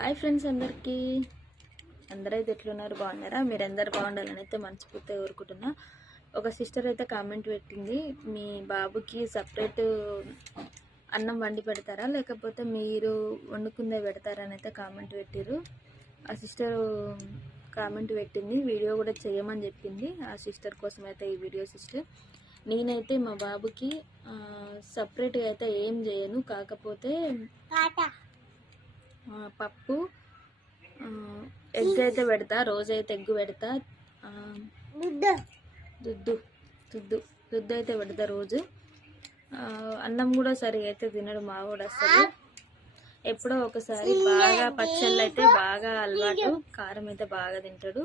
Hi friends, అందరైతే ఎట్లున్నారు? బాగున్నారా? మీరందరూ బాగుండాలని అయితే మనస్ఫూర్తిగా కోరుకుంటున్నా. ఒక సిస్టర్ అయితే కామెంట్ పెట్టింది, మీ బాబుకి సపరేట్ అన్నం వండి పెడతారా లేకపోతే మీరు వండుకుందే పెడతారా అని అయితే కామెంట్ పెట్టిరు. ఆ సిస్టర్ కామెంట్ పెట్టింది, వీడియో కూడా చేయమని చెప్పింది. ఆ సిస్టర్ కోసం అయితే ఈ వీడియో సిస్టర్. నేనైతే మా బాబుకి సపరేట్గా అయితే ఏం చేయను, కాకపోతే పప్పు ఎగ్ అయితే పెడతా, రోజైతే ఎగ్ పెడతా. దుద్దు అయితే పెడతా రోజు. అన్నం కూడా సరిగా అయితే తినడు మా కూడా అసలు. ఎప్పుడో ఒకసారి బాగా పచ్చళ్ళు అయితే బాగా అలవాటు, కారం అయితే బాగా తింటాడు.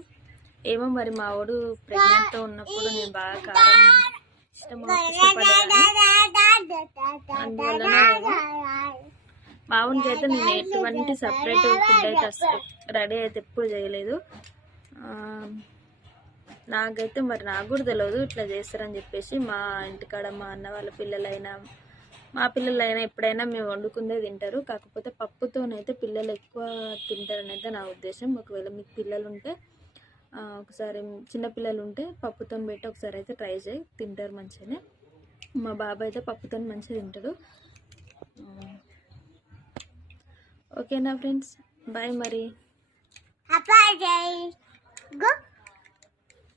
ఏమో మరి మా వాడు ప్రెగ్నెంట్తో ఉన్నప్పుడు నేను బాగా కారం ఇష్టపడేదాన్ని, అందువలన మావునికి అయితే నేను ఎటువంటి సపరేట్ ఫుడ్ అయితే అసలు రెడీ అయితే ఎప్పుడు చేయలేదు. నాకైతే మరి నాకు కూడా తెలియదు ఇట్లా చేస్తారని చెప్పేసి. మా ఇంటికాడ మా అన్న వాళ్ళ పిల్లలైనా మా పిల్లలైనా ఎప్పుడైనా మేము వండుకుందే తింటారు. కాకపోతే పప్పుతోనైతే పిల్లలు ఎక్కువ తింటారని అయితే నా ఉద్దేశం. ఒకవేళ మీకు పిల్లలు ఉంటే ఒకసారి చిన్నపిల్లలు ఉంటే పప్పుతో పెట్టి ఒకసారి అయితే ట్రై చేయి, తింటారు మంచిగానే. మా బాబాయ్ అయితే పప్పుతో మంచిగా తింటాడు. ఓకేనా ఫ్రెండ్స్, బాయ్ మరి.